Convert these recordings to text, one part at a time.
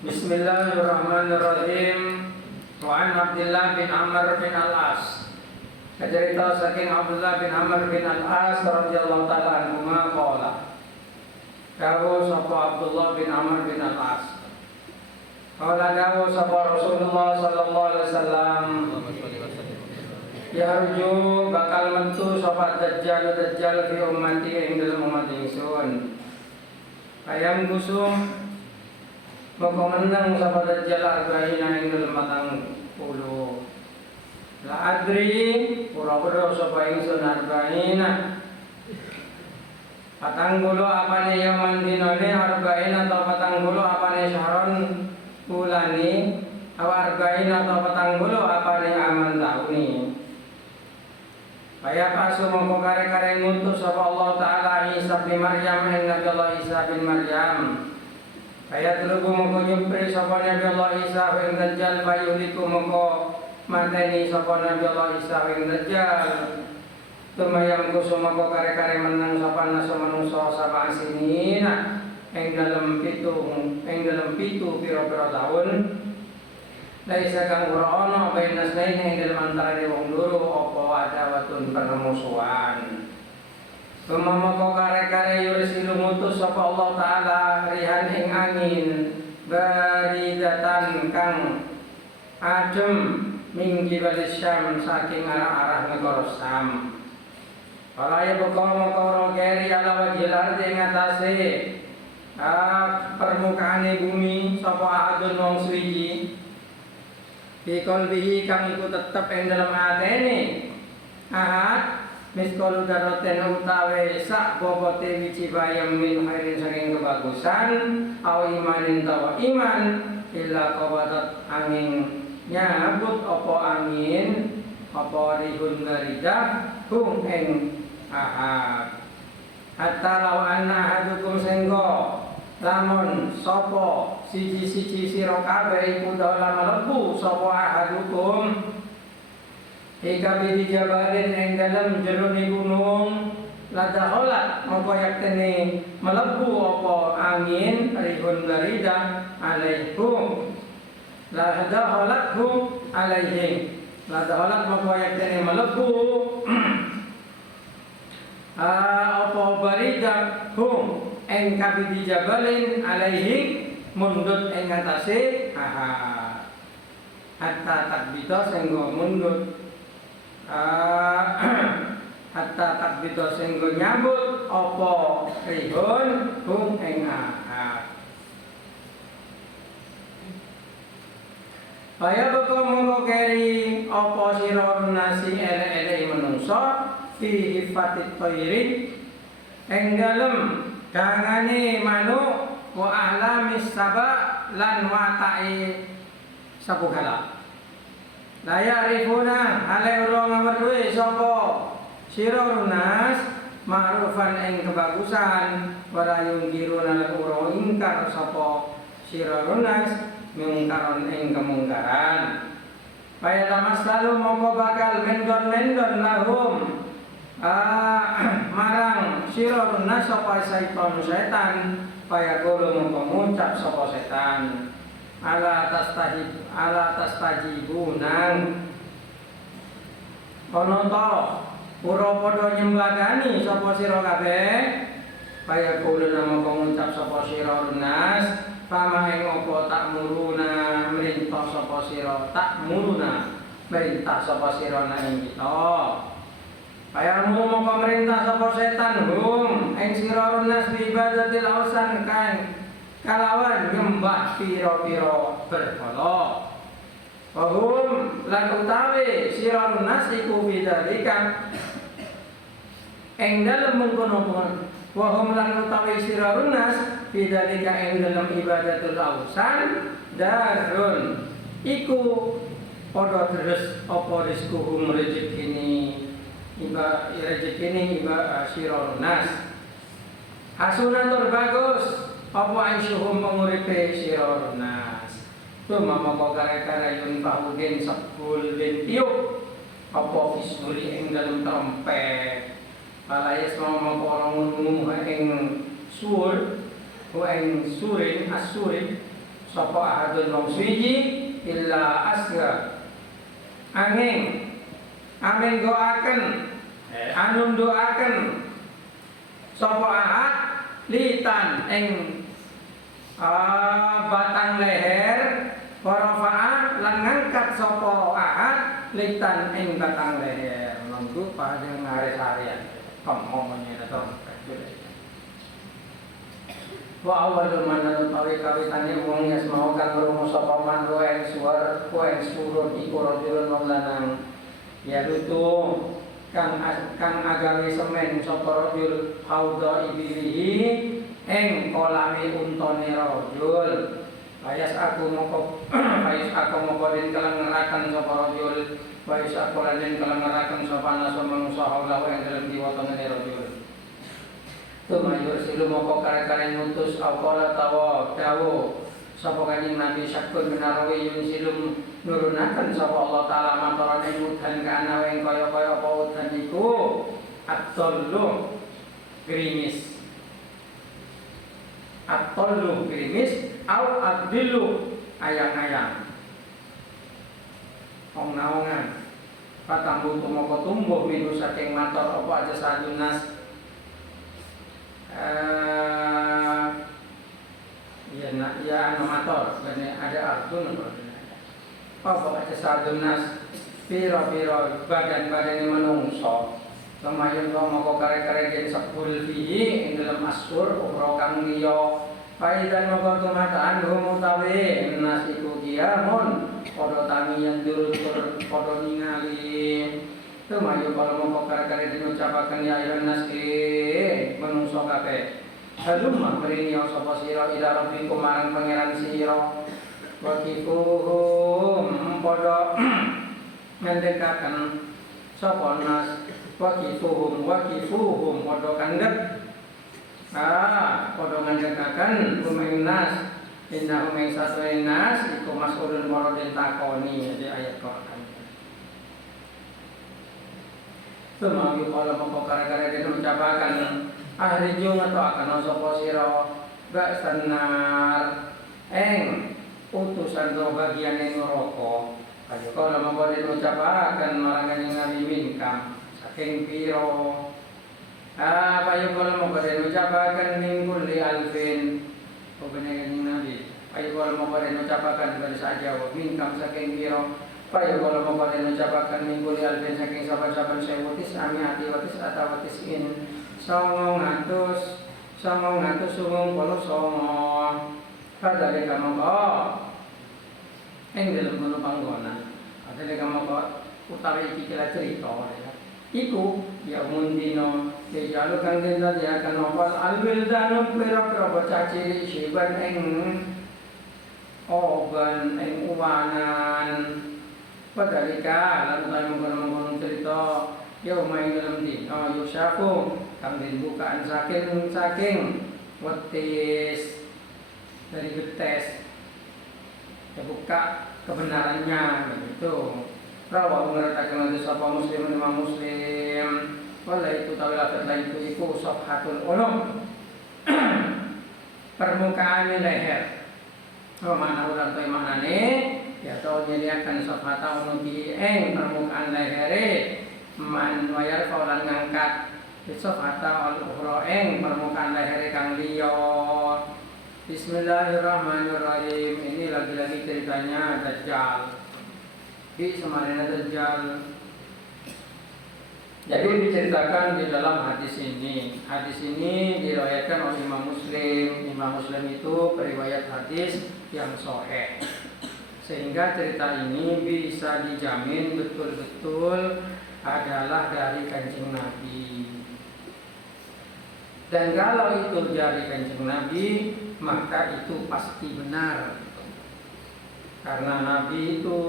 Bismillahirrahmanirrahim. Wa an Abdullah bin Amr bin Al-As. Cerita saking Abdullah bin Amr bin Al-As radhiyallahu taala anhuma qala. Dawu sapa Abdullah bin Amr bin Al-As. Qala dawu sapa Rasulullah sallallahu alaihi wasallam. Yarju bakal mentu sapa dajjal fi ummati ing dalem umat ingsun. Ayam gusum moko menang sapa dajjal arba'ina ing dalem 40. La adri pura-pura sapa ingsun arba'ina. 40 apane yaman dinone arba'ina atau 40 apane syahron bulani arba'ina atau 40 apane aman tauni. Kaya pasu mongko kare-kare ngutus sapa Allah taala Isa bin Maryam ing Nabi Allah Isa bin Maryam. Kaya telugu mongko nyupri sapa Nabi Allah Isa ing Dajjal payuliku mongko mateni sapa Nabi Allah Isa ing Dajjal. Tumayang kusu mongko kare-kare menang sapa nasu manungsa sapa sinina ing dalem pitu pira-pira taun. Laisa kang ora ana bainas lain ing dalem antarané wong loro apa adawatun permusuhan. Sumamoko kare-kare yursilu ngutus sapa Allah taala rihan ing angin baridatan kang adem minggi balis Syam saking arah-arah negara Syam. Kala ya moko ora keri ala wajil ardi ing atase permukaane bumi sapa adun wong suwiji. Bikol bihi kang iku tetep ing dalem atene ahad miskol daroten utawe sak bobote wiji bayam min khairin saking kebagusan aw imanin tawa iman illa qawadat angin nyabut apa angin apa rihun baridah hum ing ahad hatta law anna ahadukum senggo lamun sapa siji-siji sira kabeh iku dalam mlebu sapa ahadukum ika bi jabalin ing dalem jerone gunung ladakhala mongko yaktene mlebu apa angin rihun baridah alaihum ladakhalathu alaihim ladakhalat mongko yaktene mlebu apa baridah hum ing kabidi jabalin alaihi mundut ing atase hatta takbita senggo mundut hatta takbita senggo nyambut apa rihun hum ing Kaya beko mongko keri apa sira nasi ele-ele menungso fi hifatit tayri ing dalem dangane manuk wa ahlamis saba lan watai sabugala. La ya'rifuna ale ora ngaweruhi sapa sira runas ma'rufan ing kebagusan wala yungkiruna lan ora ingkar sapa sira runas mungkaron ing kemungkaran. Kaya tamas lalu mongko bakal mendon-mendon lahum marang sira runas sapa setan kaya kulo mongko ngucap sapa setan ala tastajibunang ana ta ora padha nyembadani sapa sira kabeh kaya kulo mongko ngucap sapa sira runas pama ing apa takmuruna merintah sapa sira merintah sapa sira nang kita. Kaya mongko pemerintah sapa setan hum ing sira runas bi ibadatil ausan kang kalawan nyembah pira-pira berhala. Hum lan utawi sira runas iku bidalika ing dalem mengkono-kono. Wa hum lan utawi sira runas bidalika ing dalem ibadatul ausan darun iku padha deres apa rizquhum rezekine iba sironas hasunatur bagus apa aisyuhum penguripe sironas tuma moko kare-kare yun pahudin sabul bin tiup apa fisuri ing dalem trompet palayas moko orang ngumuh ing sur ing surin asurin sapa ahadun wong suci illa asga angin amin doaken anum doaken sapa ahad litan ing batang leher warafa'a lan ngangkat sapa ahad litan ing batang leher nunggu pada ngares-arean ngomongnya atau wa awal man utawi kawitane wong yasmau kang krungu sapa man ing suar surun iku rajulun wong lanang ya lutu kang agawe semen sapa rajul haudha ibilihi ing kolame untane rajul Bayas aku moko den kelengeraken sapa rajul bayas aku lan den kelengeraken sapa nasu manungsa haula ing dalem diwatane rajul Tumayur silu moko kare-kare ngutus awqala tawa dawu sapa kanjeng Nabi syakun menawi yun silum nurunaken sapa Allah taala mataran ing udan kana ing kaya-kaya apa udan iku at-tallu gerimis at-tallu gerimis au ad-dillu ayang-ayang ong-naongan patambu moko tumbuh minu saking mator apa aja sadunas ya nomator dan ada ardun apa aja sadunas piro-piro badan-badan menungso lumayan kau mau kare-kare jadi sepul fihi ing dalam asur ukro kang liya paidan mau tumataan humutawi nasiku kiamun podo tamiyan durut podo ningali lumayan kalau mau kare-kare diucapakan ya ayat nasi menungso kabeh halumma merinyo sapa sira ila rabbikum marang pangeran sira waqifuhum podo mendekaken sapa nas waqifuhum podo kandhep podo ngandhekaken rumeng nas inna rumeng satu nas iku mas'ulun maradin takoni jadi ayat Quran Tumawi kalau mau kare-kare den ucapaken ahrijung atau akan sapa sira baksanar eng utusan do bagian ing neraka kaya kalau mau den ucapaken marang Nabi minkam saking piro payo kalau mau den ucapaken mingkul li alfin kebenaran Nabi payo kalau mau den ucapaken dari saja minkam saking piro payo kalau mau den ucapaken mingkul li alfin saking saban-saban sewutis amiati watis atau watisin songong ngatus sumung polo songo kadale kamangka ing dalem kono panggonan kadale kamangka utawi iki kira cerita ya iku ya mundino ya jalu kang den ya kan opal alwildanu pira-pira bocah cilik siban ing oban ing uwanan padalika lan utawi mengkono cerita ya umay dalam dino yusafu kang dibukaan saking wetis dari getes terbuka kebenarannya begitu rawa mengertakan hadis sapa muslim imam muslim wala itu tawilat lain itu safhatul ulum permukaan leher mana ulang to manane ya to nyediakan safhata ulum di permukaan leher man wayar kaulan ngangkat safhata al-ukhra permukaan leher kang liya Bismillahirrahmanirrahim. Ini lagi-lagi ceritanya Dajjal. Di semarina Dajjal. Jadi diceritakan di dalam hadis ini. Hadis ini diriwayatkan oleh Imam Muslim. Imam Muslim itu periwayat hadis yang sahih. Sehingga cerita ini bisa dijamin betul-betul adalah dari Kanjeng Nabi. Dan kalau itu dari Kanjeng Nabi, maka itu pasti benar. Karena Nabi itu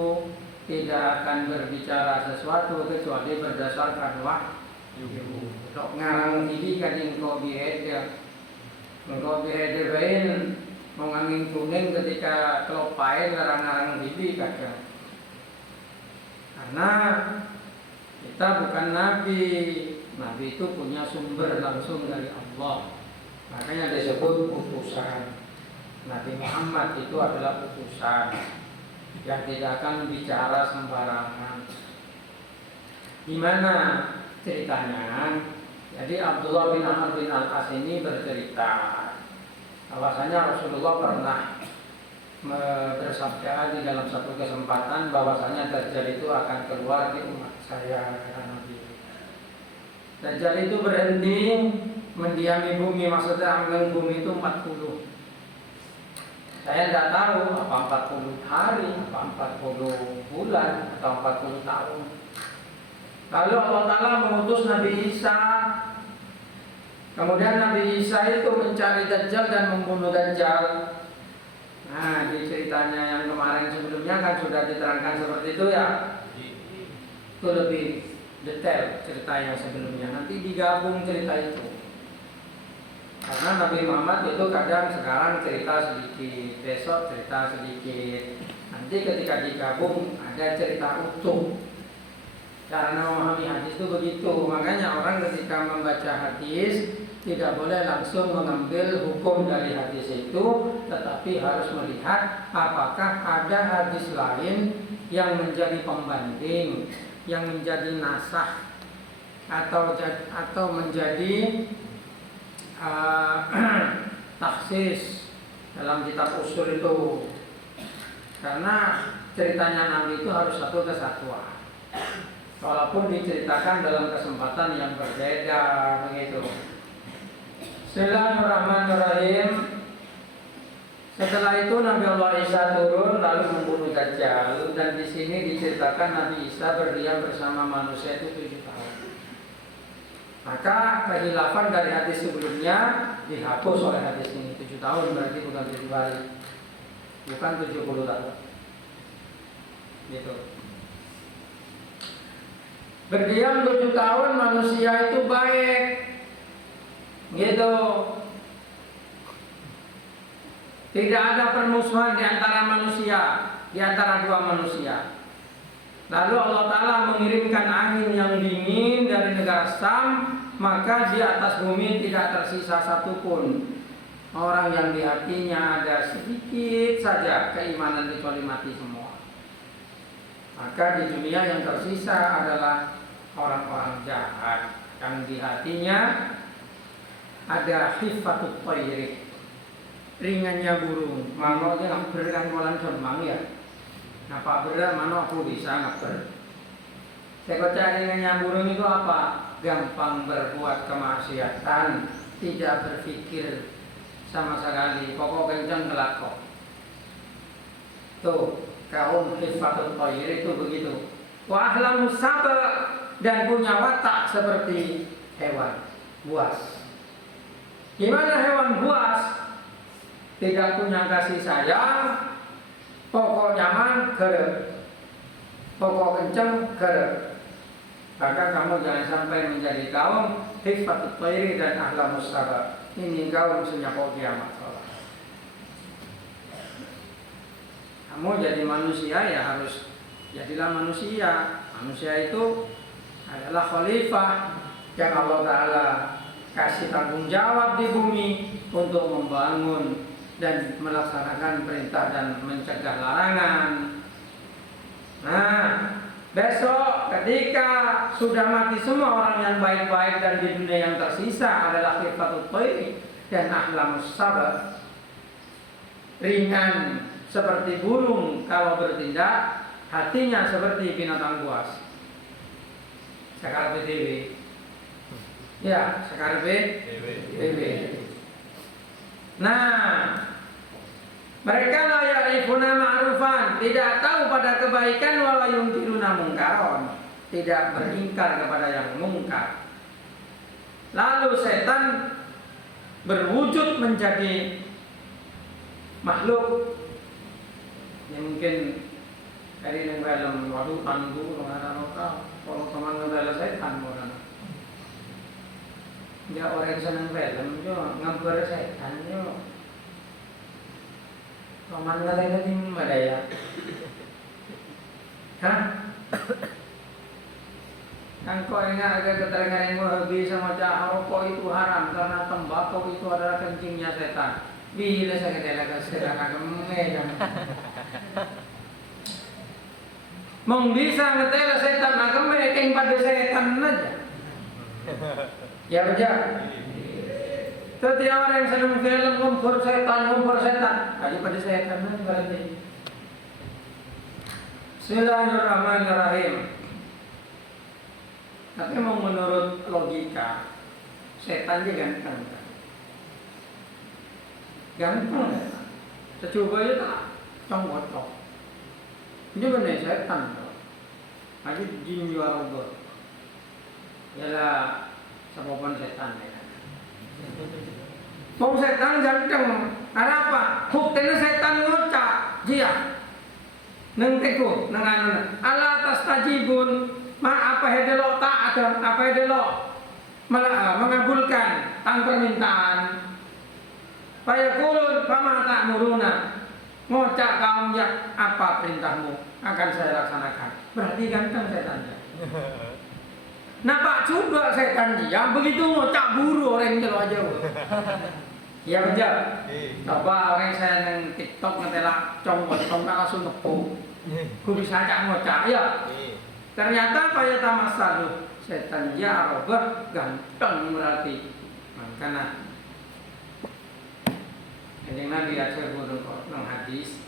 tidak akan berbicara sesuatu kecuali berdasarkan wahyu. Tok ngarang TV kadang kau biheder, engkau biheder mau ngangin kuning ketika kelopain ngarang-ngarang TV kadang. Karena kita bukan Nabi. Nabi itu punya sumber langsung dari Allah. Makanya disebut utusan. Nabi Muhammad itu adalah utusan yang tidak akan bicara sembarangan. Gimana ceritanya? Jadi Abdullah bin Amr bin Al-As ini bercerita bahwasanya Rasulullah pernah bersabda di dalam satu kesempatan bahwasanya Dajjal itu akan keluar di umat saya, kata Nabi. Dajjal itu berhenti mendiami bumi, maksudnya angin bumi itu 40. Saya tidak tahu apa 40 hari, apa 40 bulan, atau 40 tahun. Lalu Allah Ta'ala mengutus Nabi Isa. Kemudian Nabi Isa itu mencari Dajjal dan membunuh Dajjal. Nah, di ceritanya yang kemarin sebelumnya kan sudah diterangkan seperti itu ya. Itu lebih detail cerita yang sebelumnya. Nanti digabung cerita itu. Karena Nabi Muhammad itu kadang sekarang cerita sedikit, besok cerita sedikit. Nanti ketika digabung ada cerita utuh. Cara memahami hadis itu begitu. Makanya orang ketika membaca hadis tidak boleh langsung mengambil hukum dari hadis itu, tetapi harus melihat apakah ada hadis lain yang menjadi pembanding, yang menjadi nasah atau menjadi taksis dalam kitab usul itu. Karena ceritanya Nabi itu harus satu kesatuan, walaupun diceritakan dalam kesempatan yang berbeda begitu. Bismillahirrahmanirrahim. Setelah itu Nabi Allah Isa turun lalu membunuh Dajjal, dan di sini diceritakan Nabi Isa berdiam bersama manusia itu 7 tahun. Maka kehilafan dari hadis sebelumnya dihapus oleh hadis ini. 7 tahun berarti bukan 7 hari, bukan 70 tahun. Gitu. Berdiam 7 tahun manusia itu baik. Gitu. Tidak ada permusuhan di antara manusia, di antara dua manusia. Lalu Allah Ta'ala mengirimkan angin yang dingin dari negara Sam, maka di atas bumi tidak tersisa satupun orang yang di hatinya ada sedikit saja keimanan, kecuali mati semua. Maka di dunia yang tersisa adalah orang-orang jahat yang di hatinya ada khifatut thairi, ringannya burung. Mau dia nggak berikan kolan demang ya. Nah Pak Bera mana aku bisa ngaper. Saya ringannya burung itu apa? Gampang berbuat kemaksiatan, tidak berpikir sama sekali, pokok kencang kelakok. Tuh kaum khifatut thairi itu begitu. Wa ahlamus saba, dan punya watak seperti hewan buas. Gimana hewan buas? Tidak punya kasih sayang, pokok nyaman gerep, pokok kenceng gerep. Maka kamu jangan sampai menjadi kaum khifatut thairi dan ahlamus saba. Ini kaum senyapok kiamat. Kamu jadi manusia ya harus jadilah manusia. Manusia itu adalah khalifah yang Allah Ta'ala kasih tanggung jawab di bumi untuk membangun dan melaksanakan perintah dan mencegah larangan. Nah, besok ketika sudah mati semua orang yang baik-baik dan di dunia yang tersisa adalah khifatut thairi dan ahlamus saba, ringan seperti burung kalau bertindak, hatinya seperti binatang buas. Sekar PTW. Ya, sekar PTW. Nah, mereka la ya'rifuna ma'rufan, tidak tahu pada kebaikan, wala yungkiruna mungkaron, tidak beringkar kepada yang mungkar. Lalu setan berwujud menjadi makhluk yang mungkin dari yang film waduh tangguh orang kalau teman ngebela setan orang. Ya orang seneng film yo ngabar setan yo. Teman ngeleng di mana ya? Hah? Kan kau ingat ada keterangan yang Wahabi sama rokok itu haram karena tembakau itu adalah kencingnya setan. Bila saya katakan sedang agama Mong bisa ngetela setan agama keng pada setan aja. Ya betul. Setiap orang yang senang film ngumpul setan, aja pada setan aja berarti. Bismillahirrahmanirrahim. Tapi mau menurut logika, setan dia ganteng. Ganteng. Secoba aja tak congkotok. Ini benar setan. Aja jin juara ubah. Yalah sapopan setan ya. Mau setan ganteng. Ada apa? Buktinya setan ngocak. Dia. Neng teku, neng anu. Allah atas tajibun. Ma apa hedelo tak ada, apa hedelo mengabulkan tang permintaan. Fayaqulun fama ta'muruna. Ngocak kaum ya, apa perintahmu akan saya laksanakan. Berarti ganteng setannya. Nampak juga setan dia begitu ngocak buru orang jelo aja. Iya betul. Coba orang saya neng TikTok ngetela congkot langsung nepuk. Ku bisa ajak ngocak ya. Ternyata pada tamas sadu setan ya arobah ganteng berarti. Makanya yang Nabi ajar nang hadis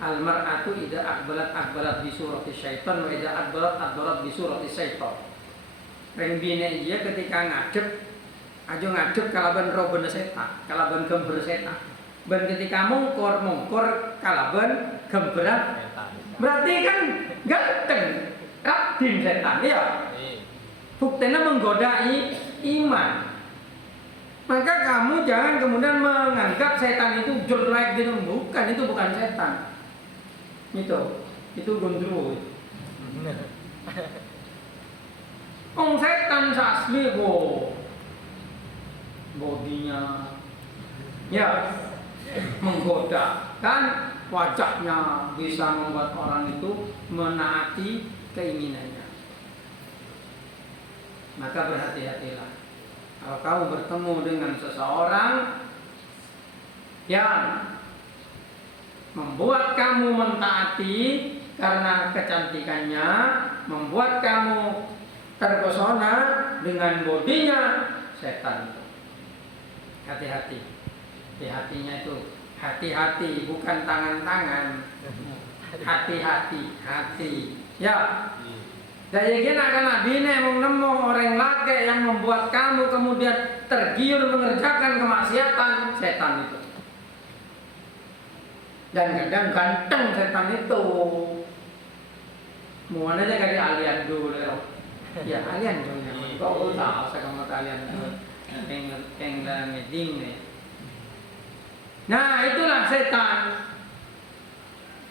al-mar'atu idza akbalat bi surati syaitan wa idza adbarat bi surati syaitan. Rembine dia ketika ngadep aja ngadep kalaban roben setan, kalaban gember setan. Ben ketika mungkur kalaban gemberan setan. Berarti kan ganteng rabin setan ya. Buktinya menggodai iman. Maka kamu jangan kemudian menganggap setan itu jelek gitu, bukan, itu bukan setan. Itu gondro. Setan asli bodinya ya menggoda dan wajahnya bisa membuat orang itu menaati keinginannya. Maka berhati-hatilah. Kalau kamu bertemu dengan seseorang yang membuat kamu mentaati karena kecantikannya, membuat kamu terpesona dengan bodinya, setan itu. Hati-hati. Hati-hatinya itu hati-hati, bukan tangan-tangan. Hati-hati, hati. Ya. Jadi kena kena bine nemu orang laki yang membuat kamu kemudian tergiur mengerjakan kemaksiatan, setan itu. Dan kadang ganteng setan itu. Muana aja kali alian dulu ya alian dong. Kau tahu saya kamu alian peng ngeding nih. Nah itulah setan.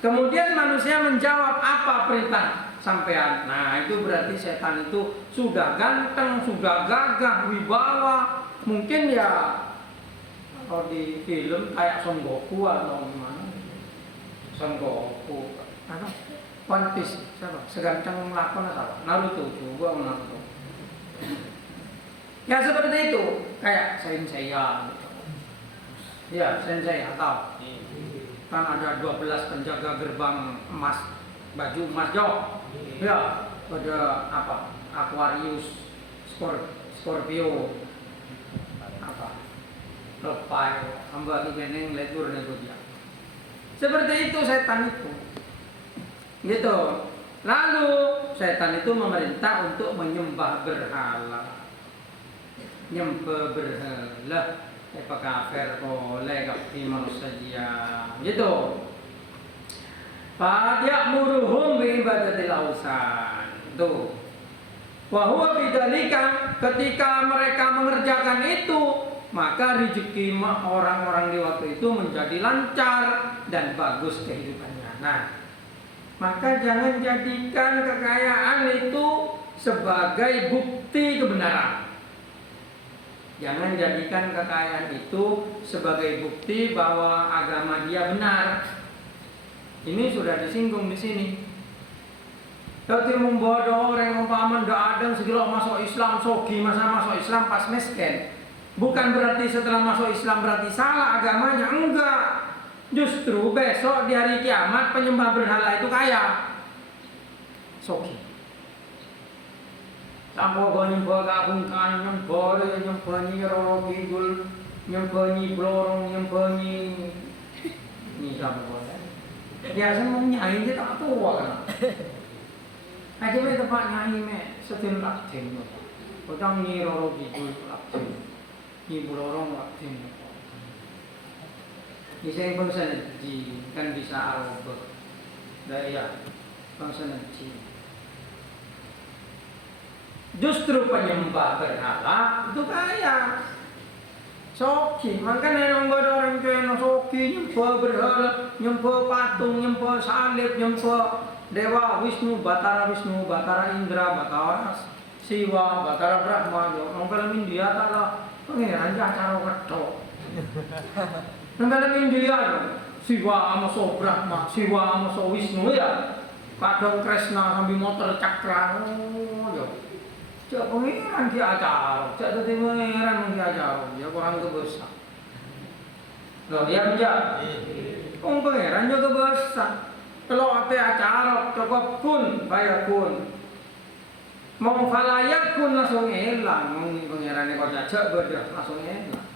Kemudian manusia menjawab apa perintah sampean. Nah itu berarti setan itu sudah ganteng, sudah gagah, wibawa. Mungkin ya kalau di film kayak Son Goku atau gimana. Son Goku apa? One Piece siapa? Seganteng lakon apa? Naruto juga Naruto. Ya seperti itu, kayak Sensei ya. Ya Sensei atau kan ada 12 penjaga gerbang emas, baju emas jauh. Ya, ada apa? Aquarius, Scorpio, apa? Lepai, hamba ibeneng legur dia. Seperti itu setan itu. Gitu. Lalu setan itu memerintah untuk menyembah berhala. Nyembah berhala. Apa kafir oleh kapti manusia dia. Gitu. Fa'ya'muruhum bi'ibadatil awsan. Tuh. Wa huwa bidzalika, ketika mereka mengerjakan itu, maka rezeki orang-orang di waktu itu menjadi lancar dan bagus kehidupannya. Nah, maka jangan jadikan kekayaan itu sebagai bukti kebenaran. Jangan jadikan kekayaan itu sebagai bukti bahwa agama dia benar. Ini sudah disinggung di sini. Tapi membodoh orang umpama ndak ada segala masuk Islam, sogi masa masuk Islam pas miskin. Bukan berarti setelah masuk Islam berarti salah agamanya, enggak. Justru besok di hari kiamat penyembah berhala itu kaya. Soki. Tanpa nyembah kabungkan, nyembah nyi Roro Kidul, nyembah nyi Blorong, nyembah nyi apa. Biasa mau nyai dia tak tua kan. Aja me tempat nyai me setin laktin. Kodang nyi Roro Kidul laktin. Nyi Blorong laktin. Bisa yang bangsa Naji kan bisa Arab. Daya bangsa Naji. Justru penyembah berhala itu kaya. Soki, makanya yang ada orang kaya soki, nyembah berhala, nyembah patung, nyembah salib, nyembah Dewa Wisnu, Batara Indra, Batara Siwa, Batara Brahma. Orang film India tak lah, pengiran acara ketok. Orang film India Siwa sama so Brahma, Siwa sama so Wisnu ya. Kadang Kresna sambil motor cakra, ya. Cak pengiran di acara, cak tadi pengiran di acara, ya kurang kebesar. Loh dia menjak, pengiran juga besar. Kalau ada acara, coba pun bayar pun. Mau falayak pun langsung hilang, mau pengiran yang kau cak beda langsung hilang.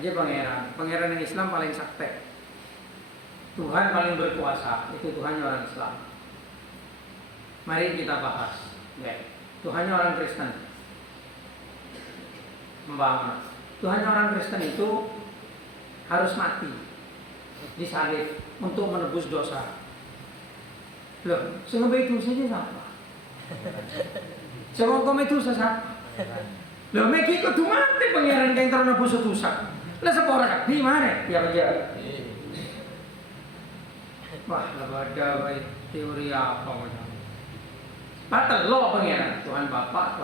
Aja pangeran yang Islam paling sakti. Tuhan paling berkuasa, itu Tuhannya orang Islam. Mari kita bahas. Ya. Tuhannya orang Kristen. Mbak, Tuhannya orang Kristen itu harus mati, disalib untuk menebus dosa. Loh, sengaja itu saja siapa? Sengaja itu siapa? Loh, meki kudu mati pangeran yang terus nebus dosa. Lah sepora di mana? Ya aja. Wah, ada teori apa macam? Batal lo pangeran, Tuhan Bapa,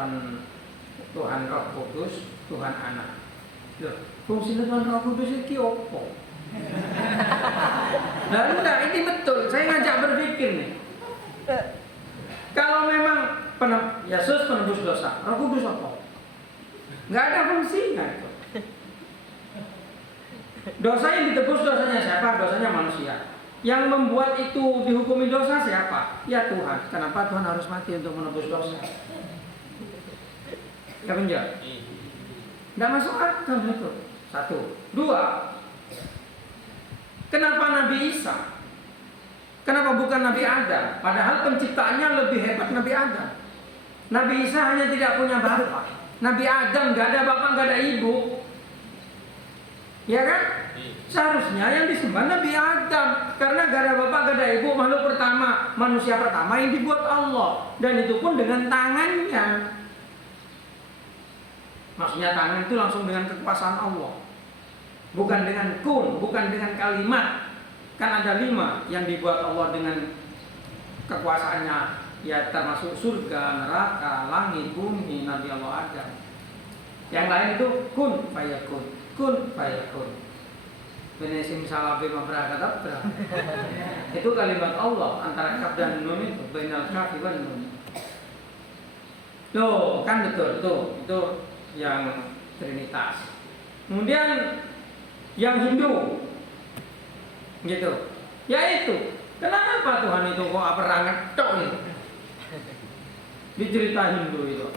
Tuhan Roh Kudus, Tuhan Anak. Loh, fungsi Tuhan Roh Kudus itu apa? Nah, enggak, ini betul. Saya ngajak berpikir nih. Kalau memang Yesus penebus dosa, Roh Kudus apa? Enggak ada fungsinya itu. Dosa yang ditebus dosanya siapa? Dosanya manusia. Yang membuat itu dihukumi dosa siapa? Ya Tuhan. Kenapa Tuhan harus mati untuk menebus dosa? Ya penjara. Tidak masuk akal itu. Satu. Dua. Kenapa Nabi Isa? Kenapa bukan Nabi Adam? Padahal penciptaannya lebih hebat Nabi Adam. Nabi Isa hanya tidak punya bapak. Nabi Adam gak ada bapak, gak ada ibu. Ya kan? Seharusnya yang disembah Nabi Adam. Karena gak ada bapak, gak ada ibu. Makhluk pertama, manusia pertama yang dibuat Allah. Dan itu pun dengan tangannya. Maksudnya tangan itu langsung dengan kekuasaan Allah. Bukan dengan kun, bukan dengan kalimat. Kan ada 5 yang dibuat Allah dengan kekuasaannya. Ya termasuk surga, neraka, langit, bumi, Nabi Allah Adam. Yang lain itu kun fayakun, kun fayakun. Benesim salah bima beragam itu kalimat Allah antara kaf dan nun itu bainal kafi wan nun. Loh, kan betul tuh, itu yang Trinitas. Kemudian yang Hindu gitu. Yaitu kenapa Tuhan itu kok pernah ngetok itu? Di cerita Hindu itu.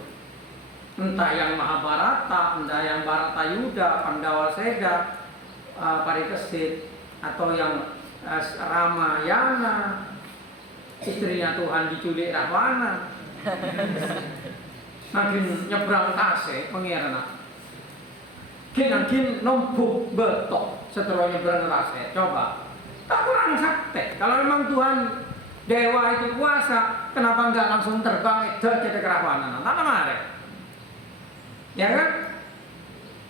Entah yang Mahabharata, entah yang Bharatayuda, Pandawa Seda, Parikesit, atau yang Ramayana, istrinya Tuhan diculik Rahwana. Makin nyebrang tase pengiran. Kin nombuk betok setelah nyebrang tase. Coba, tak kurang sakti. Kalau memang Tuhan dewa itu kuasa, kenapa enggak langsung terbang jadi Rahwana? Tak mana? Ya kan?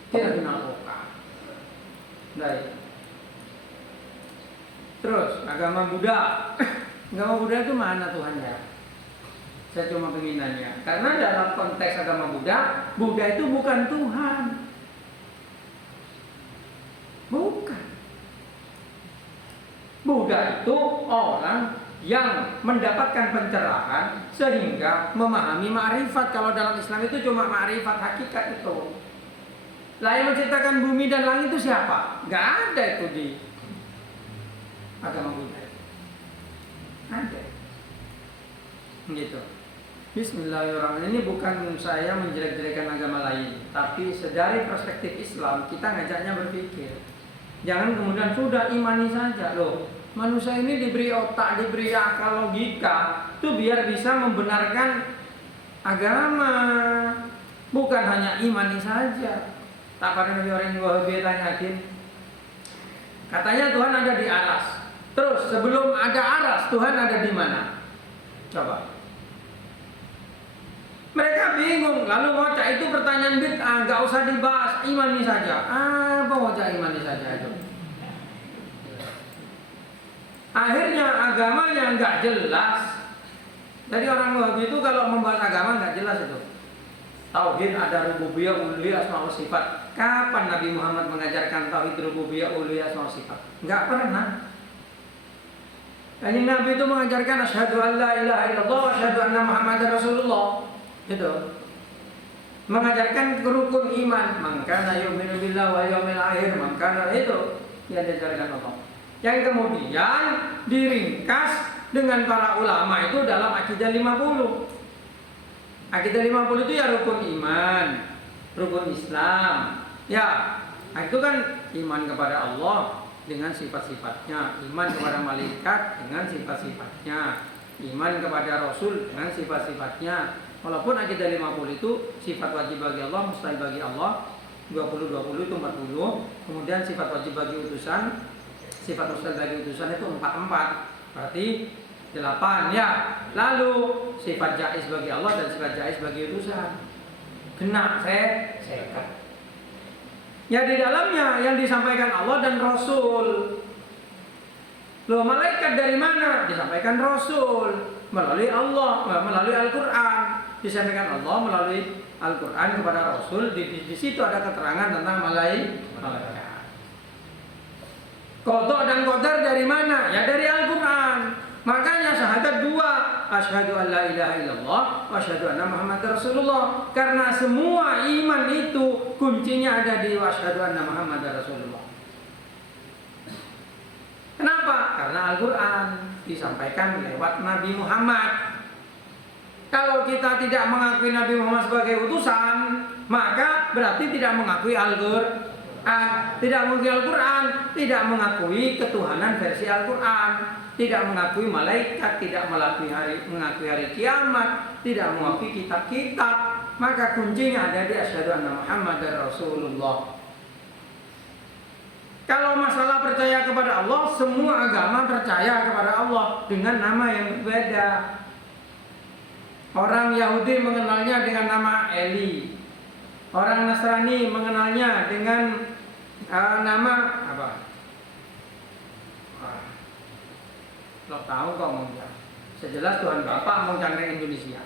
Tidak dinalpokan. Baik. Terus agama Buddha. Agama Buddha itu mana Tuhannya? Saya cuma penginannya. Karena dalam konteks agama Buddha, Buddha itu bukan Tuhan. Bukan. Buddha itu orang yang mendapatkan pencerahan sehingga memahami ma'rifat. Kalau dalam Islam itu cuma ma'rifat hakikat itu. Lah yang menciptakan bumi dan langit itu siapa? Gak ada itu di agama Buddha. Ada. Gitu. Bismillahirrahmanirrahim. Ini bukan saya menjelek-jelekan agama lain, tapi dari perspektif Islam kita ngajaknya berpikir. Jangan kemudian sudah imani saja loh. Manusia ini diberi otak, diberi akal, logika, itu biar bisa membenarkan agama, bukan hanya imani saja. Tak pernah orang Wahabi tanyakin. Katanya Tuhan ada di aras. Terus sebelum ada aras, Tuhan ada di mana? Coba. Mereka bingung. Lalu ngocak itu pertanyaan bid'ah, nggak usah dibahas, imani saja. Apa ngocak imani saja itu? Akhirnya agamanya nggak jelas. Jadi orang Wahabi itu kalau membahas agama nggak jelas itu. Tauhid ada rububiyah, uluhiyah, asma wa sifat. Kapan Nabi Muhammad mengajarkan tauhid rububiyah, uluhiyah, asma wa sifat? Nggak pernah. Dan Nabi itu mengajarkan asyhadu an la ilaha illallah wa asyhadu anna Muhammadar Rasulullah. Itu. Mengajarkan rukun iman, man kana yu'minu billahi wal yawmil akhir, man kana itu yang diajarkan Allah. Yang kemudian diringkas dengan para ulama itu dalam akidah 50. Akidah 50 itu ya rukun iman, rukun Islam. Ya, itu kan iman kepada Allah dengan sifat-sifatnya, iman kepada malaikat dengan sifat-sifatnya, iman kepada Rasul dengan sifat-sifatnya. Walaupun akidah 50 itu sifat wajib bagi Allah, mustahil bagi Allah, 20 itu 40. Kemudian sifat wajib bagi utusan, sifat mustahil bagi utusan itu 44. Berarti 8 ya. Lalu sifat jaiz bagi Allah dan sifat jaiz bagi utusan. Kena sekat. Ya di dalamnya yang disampaikan Allah dan Rasul. Loh, malaikat dari mana? Disampaikan Rasul melalui Allah, melalui Al-Qur'an. Disampaikan Allah melalui Al-Qur'an kepada Rasul. Di situ ada keterangan tentang malaikat. Qada dan qadar dari mana? Ya dari Al-Qur'an. Makanya syahadat 2, asyhadu an la ilaha illallah wa asyhadu anna Muhammadar Rasulullah. Karena semua iman itu kuncinya ada di asyhadu anna Muhammadar Rasulullah. Kenapa? Karena Al-Qur'an disampaikan lewat Nabi Muhammad. Kalau kita tidak mengakui Nabi Muhammad sebagai utusan, maka berarti tidak mengakui Al-Qur'an, tidak mengakui Al-Qur'an, tidak mengakui ketuhanan versi Al-Qur'an. Tidak mengakui malaikat, tidak mengakui hari kiamat, tidak mengakui kitab-kitab, maka kuncinya ada di asyhadu anna Muhammadar Rasulullah. Kalau masalah percaya kepada Allah, semua agama percaya kepada Allah dengan nama yang berbeda. Orang Yahudi mengenalnya dengan nama Eli. Orang Nasrani mengenalnya dengan nama apa? Lo tahu kok mau ya. Sejelas Tuhan Bapa mau cangkreng Indonesia.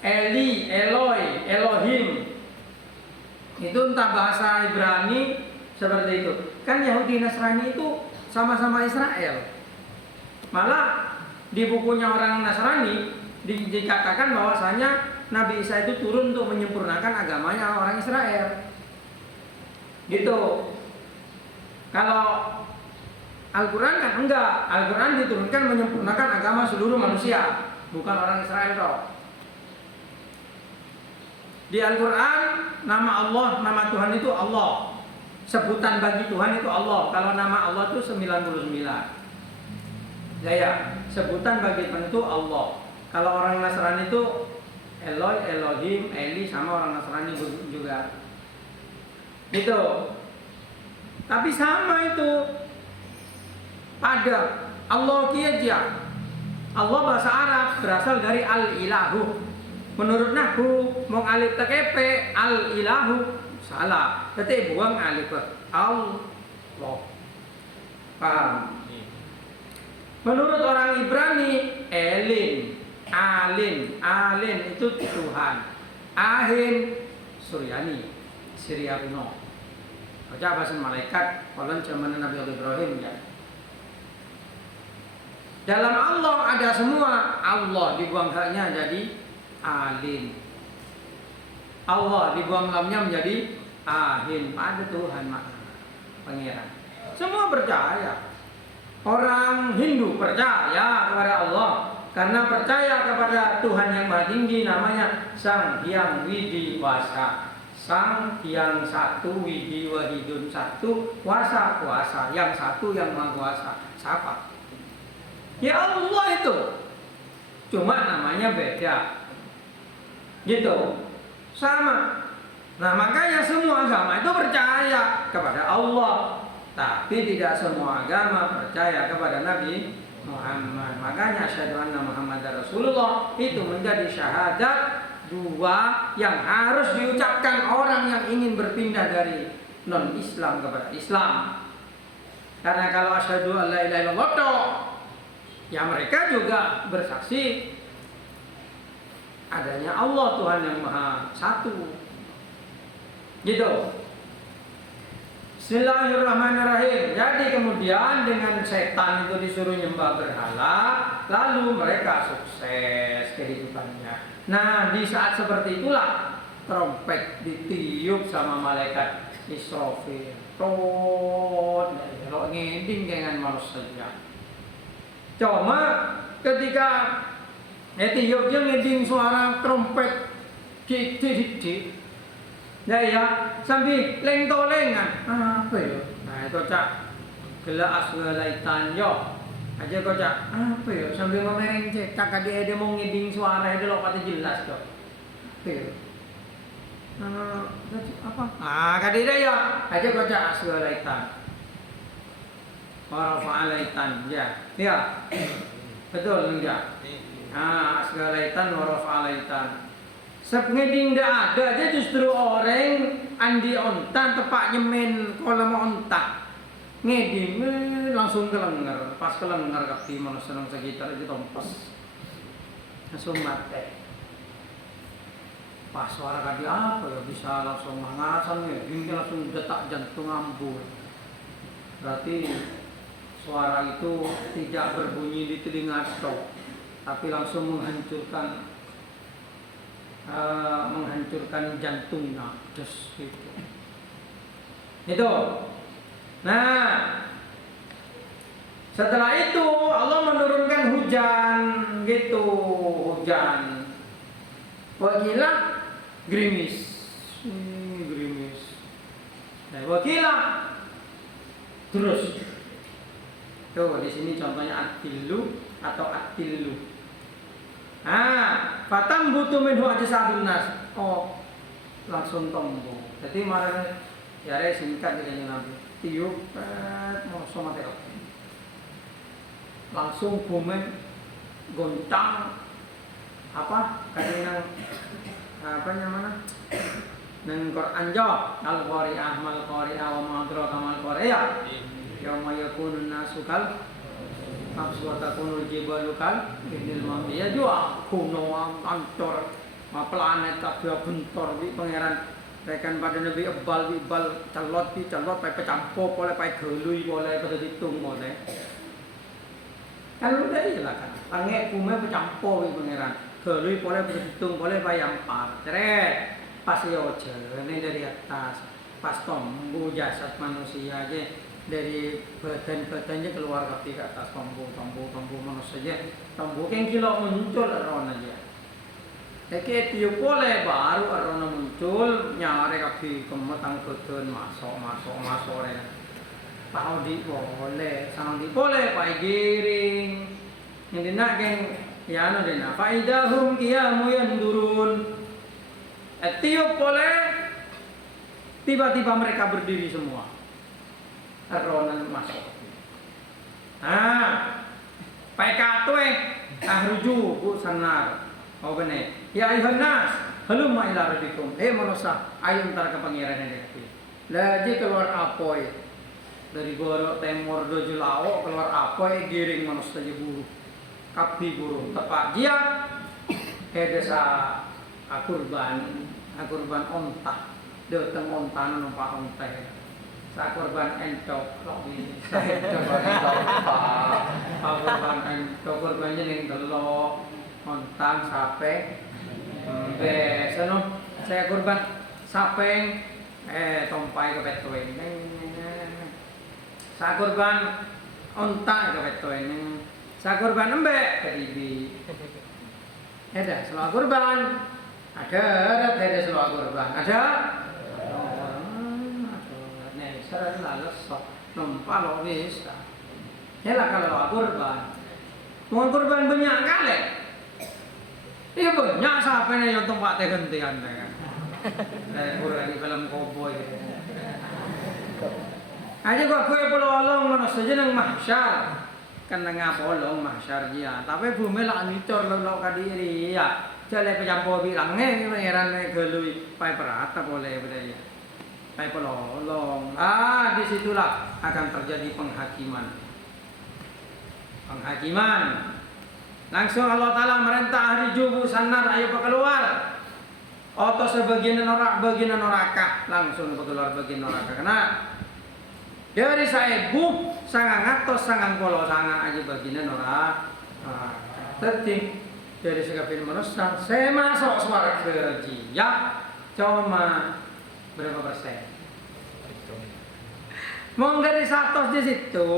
Eli, Eloi, Elohim. Itu entah bahasa Ibrani seperti itu. Kan Yahudi Nasrani itu sama-sama Israel. Malah di bukunya orang Nasrani dikatakan bahwasanya Nabi Isa itu turun untuk menyempurnakan agamanya orang Israel. Gitu. Kalau Al-Quran kan enggak. Al-Quran diturunkan menyempurnakan agama seluruh manusia, bukan orang Israel toh. Di Al-Quran nama Allah, nama Tuhan itu Allah. Sebutan bagi Tuhan itu Allah. Kalau nama Allah itu 99. Ya, sebutan bagi Tuhan itu Allah. Kalau orang Nasrani itu Eloi, Elohim, Eli, sama orang Nasrani juga. Gitu. Tapi sama itu. Ada Allah kiaja. Allah bahasa Arab berasal dari al-ilahu. Menurut Nahwu mau alif tekepe al-ilahu salah. Tapi buang alif Allah. Paham? Menurut orang Ibrani Elin, Alin itu Tuhan. Ahin Suryani, Syria kuno. Baca bahasa malaikat kalau zaman Nabi Ibrahim ya. Dalam Allah ada semua. Allah dibuang haknya jadi Alin. Allah dibuang lamnya menjadi ahin. Ada Tuhan Maha Pangeran. Semua percaya. Orang Hindu percaya kepada Allah karena percaya kepada Tuhan yang Maha Tinggi, namanya Sang Hyang Widi Wasa. Sang Hyang satu, Widi Wahidun satu, Wasa kuasa, yang satu yang Maha Kuasa. Siapa? Ya Allah itu. Cuma namanya beda. Gitu. Sama. Nah, makanya semua agama itu percaya kepada Allah, tapi tidak semua agama percaya kepada Nabi Muhammad. Makanya asyhadu anna Muhammadar Rasulullah itu menjadi syahadat dua yang harus diucapkan orang yang ingin berpindah dari non-Islam kepada Islam. Karena kalau asyhadu an la ilaha illallah, ya mereka juga bersaksi adanya Allah Tuhan yang Maha Satu. Gitu. Bismillahirrahmanirrahim. Jadi kemudian dengan setan itu disuruh nyembah berhala, lalu mereka sukses kehidupannya. Nah, di saat seperti itulah trompet ditiup sama malaikat Israfil. Kalau ngeding dengan manusia. Cuma ketika tiupnya ngeding suara trompet cik. Ya, sambil leng-tolengan. Apa ya? Nah, itu cak gelak aswalaitan yo. Aja kok cak, apa ya? Sambil ngomereng cek, cak dia mau ngiding suara itu lo kata jelas kok. Apa ya? Apa? Kadira ya. Aja kok cak aswalaitan. Warafa'alaitan, ya. Ya. Betul enggak? Aswalaitan warafa'alaitan. Ngeding ndak ada aja justru orang andi ontan tepak nyemen kolam ontak ngeding langsung kelengar, pas kelengar kaki manusia nang sekitar itu tompas langsung mati. Pas suara kadi apa ya bisa langsung ngarasan ngeding langsung detak jantung ambur. Berarti suara itu tidak berbunyi di telinga tok, tapi langsung menghancurkan jantungnya, just gitu. Itu. Nah, setelah itu Allah menurunkan hujan, gitu, hujan. Wakila gerimis, wakila terus. Tuh di sini contohnya atilu atau atilu. Fatam butuh minhu aja sabun nas. Oh, langsung tombo. Jadi marah ya singkat dengan Nabi. Tiup, mau sama terok. Langsung bumen goncang. Apa? Kadang apa namanya? Nang Quran jo, al-qari'ah mal-qari'ah wa ma'adra kamal qari'ah. Yauma yakunun nasu kal Abswata kuno jibalukal Indil mambiya jua kuno antor planet kabeh bentor di pangeran rekan pada Nabi ibal calot pai pecampo boleh pai gelui boleh pada ditung boleh kan udah iya kan langit bumi pecampo di pangeran gelui boleh pada ditung boleh pai ampar ceret pas yo ini dari atas pas tombu jasad manusia aja dari badan-badannya keluar kaki ke atas tombu manusia tombu yang kilo muncul arona aja. Jadi tiup boleh baru arona muncul nyari kaki kemetang badan masuk ya. Tahu di boleh, sang di boleh pai giring. Yang dinak geng ya anu dina. Faidahum qiyamu yandurun. Tiup boleh tiba-tiba mereka berdiri semua. Aronan masuk. Pai katwe ruju bu sanar. Oh bener. Ya ayuhan nas, halumma ila rabbikum. Manusia, ayo ntar ke pangeran yang dekat. Lagi keluar apoy. Dari borok temor do jelawo keluar apoy giring manusia buru. Kapi buru tepat dia desa akurban onta. Datang onta numpak onta. Korban entok korban entok korbannya yang delok montang sape seno saya kurban sapeng tompai ke betuin. Saya kurban onta ke betuin. Saya kurban embek ke bibi. Ada selawat kurban. Ada selawat kurban. Ada. Nih, saya lalu sok nompa lo bisa. Yalah kalau kurban. Mau kurban banyak kali. Iya banyak siapa yang tempat gantian kan. Kurang di film koboi. Aja gua kue pelolong mana saja nang mahsyar. Kan nang polong mahsyar dia. Tapi bumi lah nicor lo kadiri ya. Jale pejampo bilang pangeran gelui pai perata boleh budaya. Pai pelolong. Disitulah akan terjadi penghakiman. Langsung Allah Ta'ala merintah hari Jubu sanar ayo keluar. Atau sebagian neraka langsung keluar bagian neraka. Karena dari saya sangang atos sangang polo sangang aja bagian neraka. Terting dari sekapin manusia saya masuk swarga ya cuma berapa persen? Mau dari 100 di situ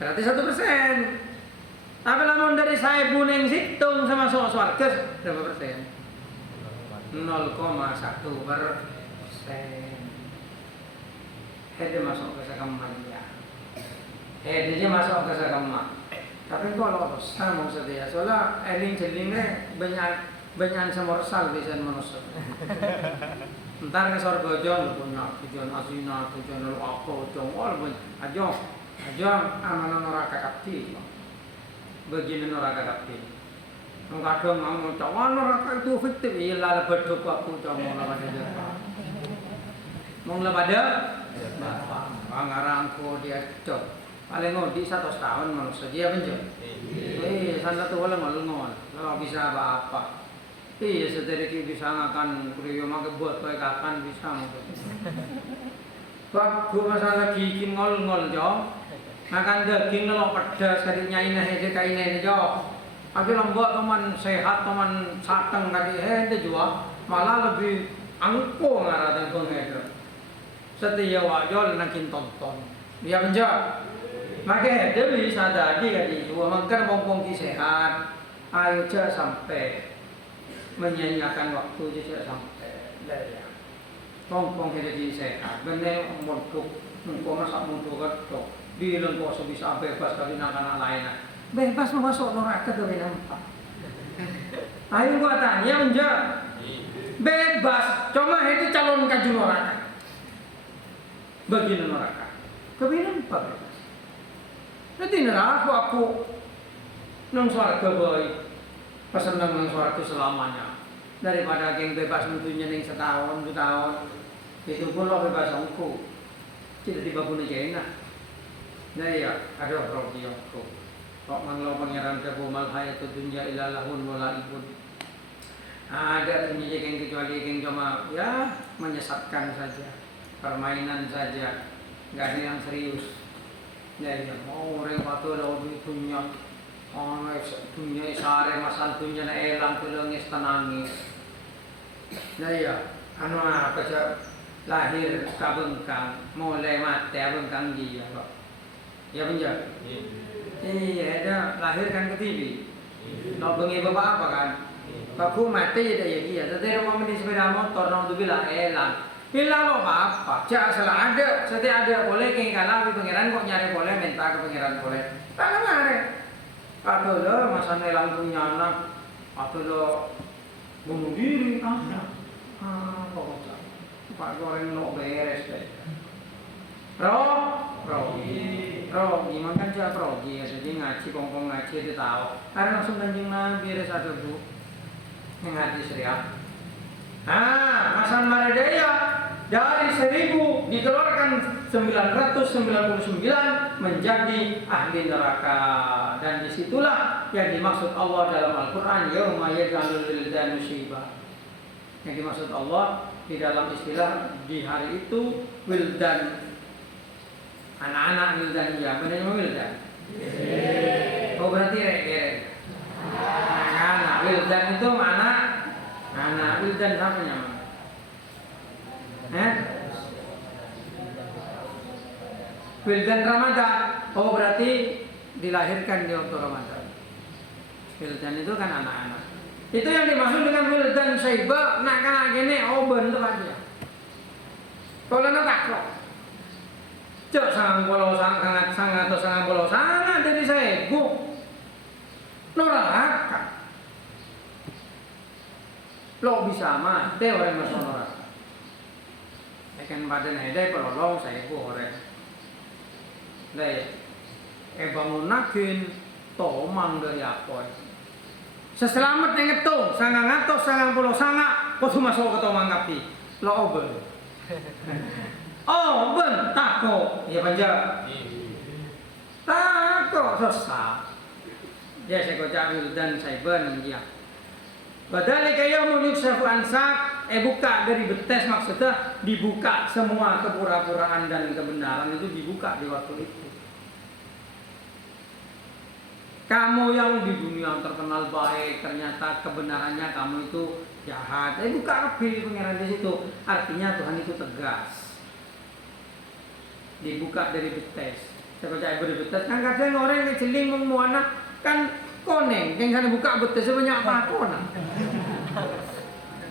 berarti 1%. Tapi lamun dari saya buning situng sama swarga berapa persen? 0,1%. Hede masuk ke sakamman ya. Hede masuk ke sakamman. Tapi kalau sama setia, soalnya eling jelingnya banyak semorsal bisa manusia. Ntar ke surga jong punya tujuan asina, tujuan apa, jong aja amanah neraka kapti. Bagian neraka kapti. Kadang ngomong cawan neraka itu fiktif, iyalah beduk aku cawan pada dia. Mong pada pangarangku dia cok. Paling ngodi 100 tahun manusia dia benjol. Sana tuh wala ngol. Kalau bisa apa? Sedikit bisa ngakan kuriyo make buat kowe kapan bisa mungkin. Bab gua masalah gigi ngol jo. Makan daging kalau pedas kadinya ini kaine jo. Aku lembut teman sehat teman sateng kadi itu juga malah lebih angko ngaratan pengedo. Setia wajol nakin tonton. Dia benjol. Maka dia bisa tadi kadi dua makan bongkong sehat. Ayo sampai menyanyiakan waktu saja sampai dari bongkong jadi sehat. Benar untuk masak mutu ketok. Di lengkau bisa bebas dari anak-anak lainnya. Bebas masuk neraka ke nampak. Ayo gua tanya menjawab. Bebas. Cuma itu calon kaju neraka. Bagian neraka. Kebinan apa bebas? Nanti neraka aku nang swarga boy. Pesan nang swarga selamanya. Daripada geng bebas tentunya ning setahun, 2 tahun. Itu pun lo bebas aku. Tidak dibabuni enak. Nah ya, ada progiyoku. Kok manglau pangeran kebumal hayatu dunya ila lahun wala ibun. Ada dunia yang kecuali yang cuma ya menyesatkan saja. Permainan saja. Enggak ada yang serius. Ya, mau orang patuh lawan dunia. Dunia sare masal dunia na elang tulangis tanangis. Nah ya, apa saja lahir kabengkang, mulai mati abengkang dia kok. Ya benar. Iya, ada lahir kan ke TV. Nak bengi bapak apa kan? Baku mati ya dia. Tetapi rumah di sepeda motor, nak tu bilang elang. Bilang lo apa? Cak salah ada, setiap ada boleh keng kalah di pangeran kok nyari boleh minta ke pangeran boleh. Tak ngare. Atau lo masa nelang punya anak, atau lo bunuh diri, pokoknya. Pak goreng lo beres deh. Rogi, makan siapa rogi? Jadi ngaji, kongkong ngaji itu tahu. Karena langsung kanjeng Nabi beres ada bu, yang hadis riak. Masal Maradaya dari 1000 dikeluarkan 999 menjadi ahli neraka, dan disitulah yang dimaksud Allah dalam Al-Quran yauma yaj'alul wildanu syiba. Yang dimaksud Allah di dalam istilah di hari itu wildan, anak-anak wildan ya, benar wildan. Oh berarti anak wildan itu anak wildan apa namanya? Eh? Wildan Ramadan. Oh berarti dilahirkan di waktu Ramadan. Wildan itu kan anak-anak. Itu yang dimaksud dengan wildan syaiba. Nak kan gini, oh bentuk aja. Kalau nak takut. Cok sangat pulau sangat atau sangat pulau sangat jadi saibu. Neraka. Lo bisa mati orang masuk neraka. Ikan badan ada pelolong saibu orang. Deh, bangun nakin tomang dari apa? Seselamat yang itu, sangat ngato, sangat pulau sangat, kau masuk ke tomang kapi, lo oben. Oh ben takut, ya panjang. Takut susah. Ya saya kocak dan saya ben dia. Badai kayak mau nyuksafu ansak, buka dari betes maksudnya dibuka semua kepura-puraan dan kebenaran itu dibuka di waktu itu. Kamu yang di dunia terkenal baik, ternyata kebenarannya kamu itu jahat. Buka lebih pengiran di situ. Artinya Tuhan itu tegas. Dibuka dari betes. Saya percaya dari betes. Kan kadang orang yang celing memuana kan koneng. Yang sana buka betes banyak apa kona.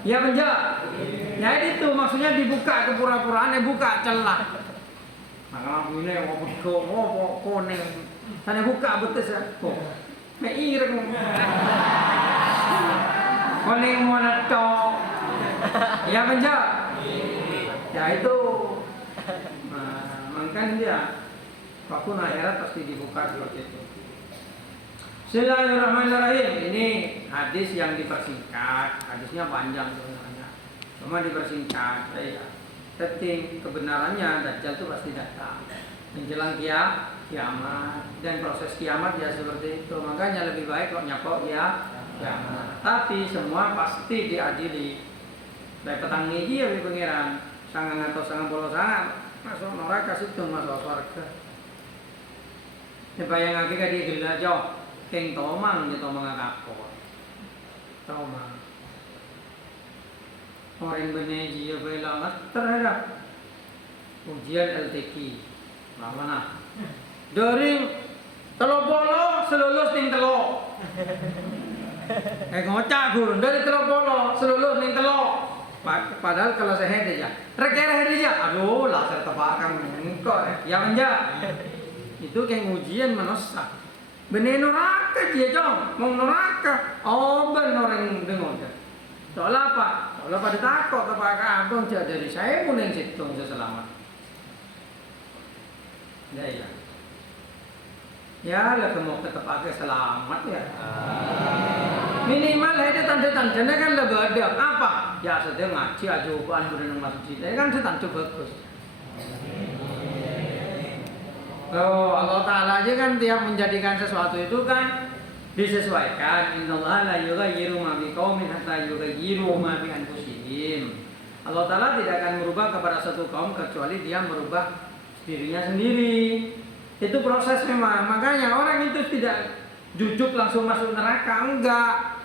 Ya penjak. Ya itu maksudnya dibuka kepura-puraan, buka celah. Maka ini mau koneng. Sana buka betes ya. Oh, meireng. Koneng mau nato. Ya penjak. Ya itu. Kan dia waktu akhirat pasti dibuka seperti itu. Bismillahirrahmanirrahim. Ini hadis yang dipersingkat. Hadisnya panjang sebenarnya, cuma dipersingkat. Penting kebenarannya Dajjal itu pasti datang menjelang kiamat, dan proses kiamat ya seperti itu. Makanya lebih baik kok nyapok ya kiamat. Tapi semua pasti diadili. Dari petang ini ya pengiran sangat atau sangat bolos sangat. Masuk neraka situ masuk surga. Bayang lagi kan dia gila jauh, keng tomang dia tomang kapor, tomang. Orang benih dia bilang terhadap ujian LTQ, mana? Dari telur bolo selulus ning telur. Ngocak gurun dari telur bolo selulus ning telur. Padahal kalau saya aja, rekere aja, aduh laser tebakan engkau ya menja. Itu kayak ujian manusia. Benih neraka dia jong, mau neraka. Oh ben orang dengar. Soal apa? Soal pada takut kepada abang dari saya pun yang situ selamat. Ya. Ya lah mau tetap agak selamat ya. Minimal ada tanda-tandanya kan lebih ada apa? Ya sedang ngaji ajubaan berenang masjid. Kan tanda bagus. Oh Allah Ta'ala aja kan tiap menjadikan sesuatu itu kan disesuaikan. Innallaha la yughayyiru ma biqaumin hatta yughayyiru ma bi anfusihim. Allah Ta'ala tidak akan merubah kepada satu kaum kecuali dia merubah dirinya sendiri. Itu proses memang. Makanya orang itu tidak jujuk langsung masuk neraka, enggak.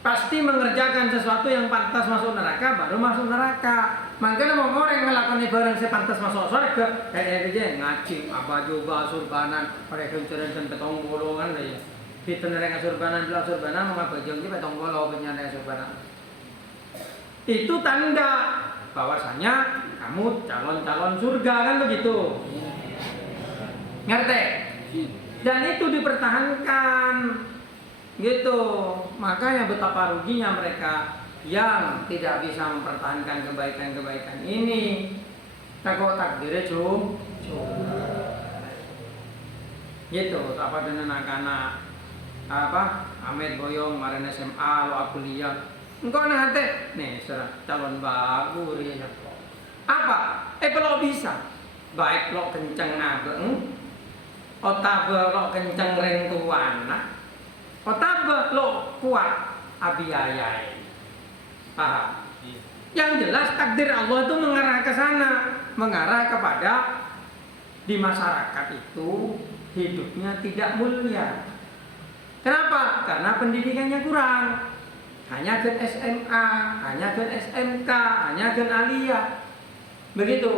Pasti mengerjakan sesuatu yang pantas masuk neraka baru masuk neraka. Makanya mau orang melakukan ibadah yang pantas masuk surga, kayak aja ngaji, apa juga surbanan, mereka cerita petong bolongan lah ya. Kita neraka surbanan bilang surbanan mau apa jengki petong bolong penyandang surbanan. Itu tanda bahwasanya kamu calon-calon surga kan begitu. Ngerti? Dan itu dipertahankan gitu. Makanya betapa ruginya mereka yang tidak bisa mempertahankan kebaikan-kebaikan ini. Takut takdirnya gitu. Apa dengan anak-anak apa Ahmed Boyong kemarin SMA lo kuliah. Engkau nanti nih calon baru ya. Apa? Kalau bisa baik lo kenceng nabeng, otak lo kenceng reng tuana. Otak lo kuat abiyayai. Paham? Yang jelas takdir Allah itu mengarah ke sana, mengarah kepada di masyarakat itu hidupnya tidak mulia. Kenapa? Karena pendidikannya kurang. Hanya ke SMA, hanya ke SMK, hanya ke aliyah. Begitu.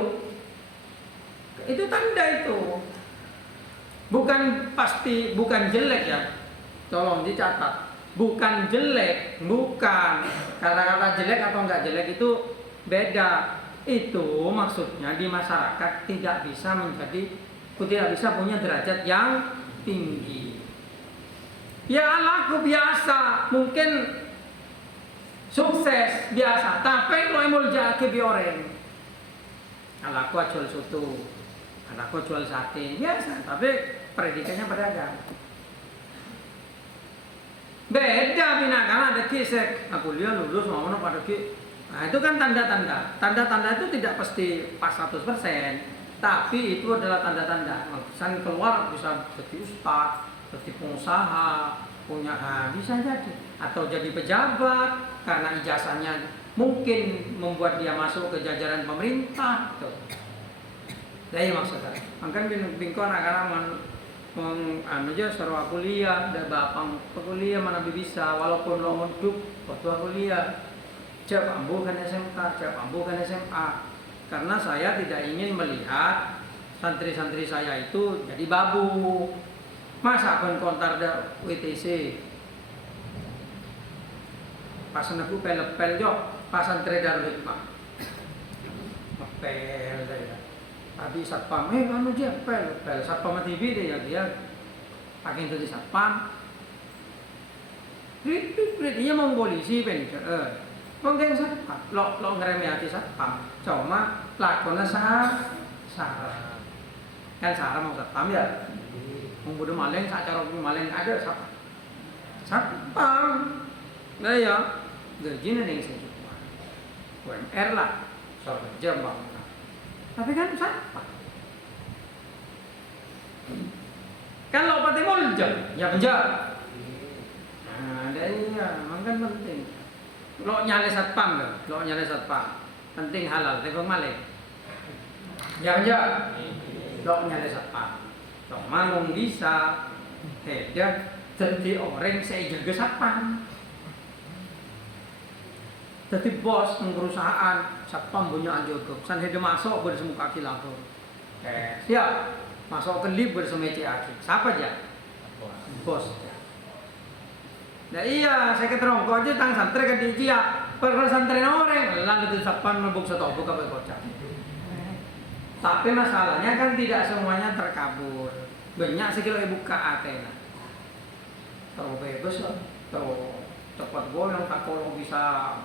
Itu tanda itu. Bukan pasti, bukan jelek ya. Tolong dicatat. Bukan jelek, bukan. Kata-kata jelek atau enggak jelek itu beda. Itu maksudnya di masyarakat tidak bisa punya derajat yang tinggi. Ya laku biasa, mungkin sukses biasa, tapi kalau mau jadi orang, aku jual soto, anakku jual sate biasa, tapi predikannya pedagang. Beda bina karena ada kisek, aku lihat lulus mau pada ki. Nah itu kan tanda-tanda. Tanda-tanda itu tidak pasti pas 100%, tapi itu adalah tanda-tanda. Misalnya keluar bisa jadi ustadz, jadi pengusaha, punya bisa jadi, atau jadi pejabat karena ijazahnya mungkin membuat dia masuk ke jajaran pemerintah. Tuh. Jadi maksudnya, makanya bingkon anak-anak aja suruh kuliah, ada bapak kuliah mana bisa, walaupun lo untuk waktu kuliah, cek ambukan SMA, karena saya tidak ingin melihat santri-santri saya itu jadi babu. Masa pun kontar da WTC, pasan aku pel jo, pasan trader hikmah, pel deh. Tadi satpam, anu aja pel satpam TV deh ya dia pakai itu di satpam. Dia mau polisi mungkin satpam, lo ngeremehati satpam, cuma lakonnya sarah, kan sarah mau satpam ya, mau bodoh maling, cara maling ada satpam, nah ya, gajinya nih saya cuma, UMR lah, soal jam bang. Tapi kan siapa? Kan lo pati mulja, ya penjara. Nah, dari ya, kan penting. Lo nyale satpam kan? Lo nyale satpam. Penting halal, tebang maling. Ya penjara. Lo nyale satpam. Cuma mau bisa, dia jadi orang saya jaga satpam. Jadi bos perusahaan satpam punya anjogok, san hede masuk bersemu kaki lapor. Siap, masuk ke lift bersemu kaki. Siapa aja? Bos. Nah iya, saya keterong kok aja tang santri kan di dia, per santri orang, lalu di satpam melebuk satu buka berkocak. Tapi masalahnya kan tidak semuanya terkabul. Banyak sih kalau buka Athena. Tahu bebas lah, tahu cepat bolong tak kalau bisa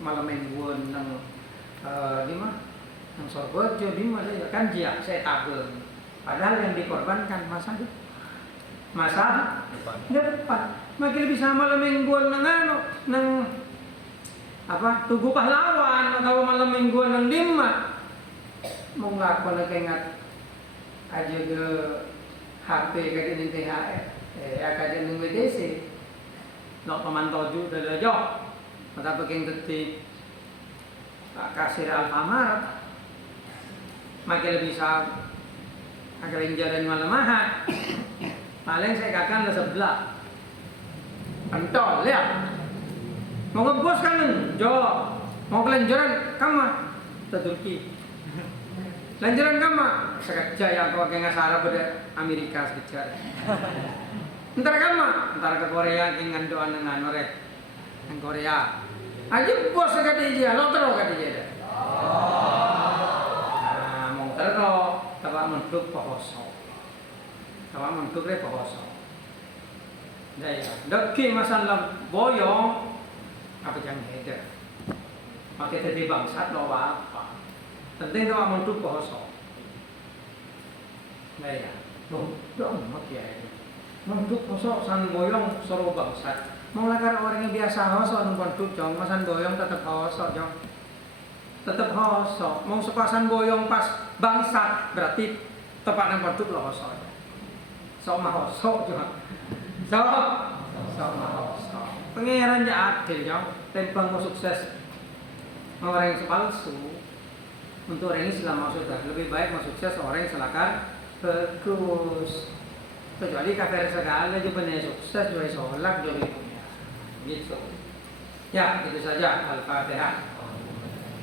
malam mingguan nang lima nang Sorbojo lima ya kan dia saya tabung padahal yang dikorbankan masa depan makin bisa malam mingguan nang apa Tugu Pahlawan kalau malam mingguan nang lima mau ngapa nak ingat aja ke HP ke ini THR kajian nang WTC nak pemantau juga dah jauh. Mata bagian detik kasir Alfamart makin bisa agak jalan malam paling saya katakan le sebelah pentol lihat mau ngebos kan jo mau kelenjaran kamu Turki kelenjaran kamu sekerja yang kau kayak ngasara pada Amerika sekejar ntar kamu ntar ke Korea dengan doa dengan mereka Korea aja bos kata dia lo terus kata dia nah mau terus tawa mentuk pohoso daya deki masalah boyong apa yang beda pakai tadi bangsat lo apa penting tawa mentuk pohoso daya dong makai mentuk pohoso san boyong soro bangsat mau lagar orang yang biasa hoso numpang jong masan boyong tetap hoso jong tetap hoso mau sepasan boyong pas bangsat berarti tepat nang pantut lo hoso so mah hoso juga so mah hoso pangeran ya adil jong tempang mau sukses orang yang palsu untuk orang Islam maksudnya lebih baik mau sukses orang yang selakar bagus kecuali kafir segala juga punya sukses juga sholat juga gitu. Ya, itu saja Al-Fatihah.